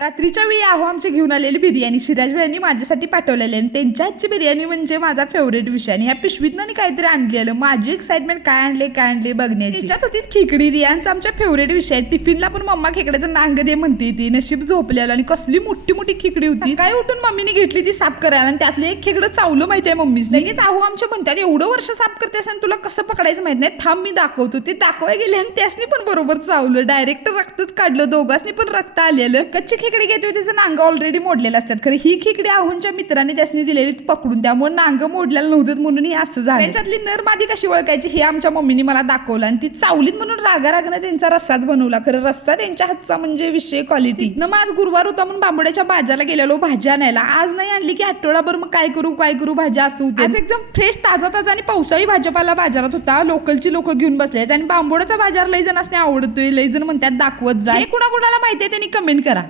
रात्रीच्या वेळी आहो आमच्या घेऊन आलेली बिर्याणी सिराज भाईंनी माझ्यासाठी पाठवलेली आणि त्यांच्या हातची बिर्याणी म्हणजे माझा फेवरेट विषय. आणि ह्या पिशवीतनं काहीतरी आणलेलं, माझी एक्साइटमेंट काय आणले बघण्याची. त्याच्यात होती खिकडी. रियांचा आमच्या फेवरेट विषय. टिफिनला पण मम्मा खेकड्याचं नांग दे म्हणते ती. नशीब झोपलेलं आणि कसली मोठी मोठी खिकडी होती. काय उठून मम्मीने घेतली ती साफ करायला आणि त्यातलं एक खेकडं चावलं माहितीये मम्मीच. लगेच आहो आमच्या म्हणतात एवढं वर्ष साफ करतेस आणि तुला कसं पकडायचं माहित नाही, थांब मी दाखवतो. ते दाखवाय गेले आणि त्यासनी पण बरोबर चावलं. डायरेक्ट रक्तच काढलं, दोघांनी पण रक्त आलेलं. कच्ची खेकडी घेते त्याचं नांग ऑलरेडी मोडलेलं असतात. खरं ही खेकडी आहोंच्या मित्रांनी त्यासनी दिलेली पकडून, त्यामुळे नांग मोडलेलं नव्हतं म्हणून ही असं झालं. त्यांच्यातली नर मादी कशी ओळखायची हे आमच्या मम्मीने मला दाखवलं आणि ती चावलीत म्हणून रागारागनं त्यांचा रस्साच बनवला. खरं रस्ता त्यांच्या हातचा म्हणजे विषय क्वालिटी. न मग आज गुरुवार होता म्हणून बांबोड्याच्या बाजारला गेलेलो भाज्या आणायला. आज नाही आणली की आठवडाभर मग काय करू भाज्या असं होते. आज एकदम फ्रेश ताजा आणि पावसाळी भाजीपाला बाजारात होता. लोकलची लोक घेऊन बसलेत आणि बांबोड्याचा बाजार लई जण असणे आवडतोय. लई जण म्हणतात दाखवत जा. हे कुणाला माहितीये त्यांनी कमेंट करा.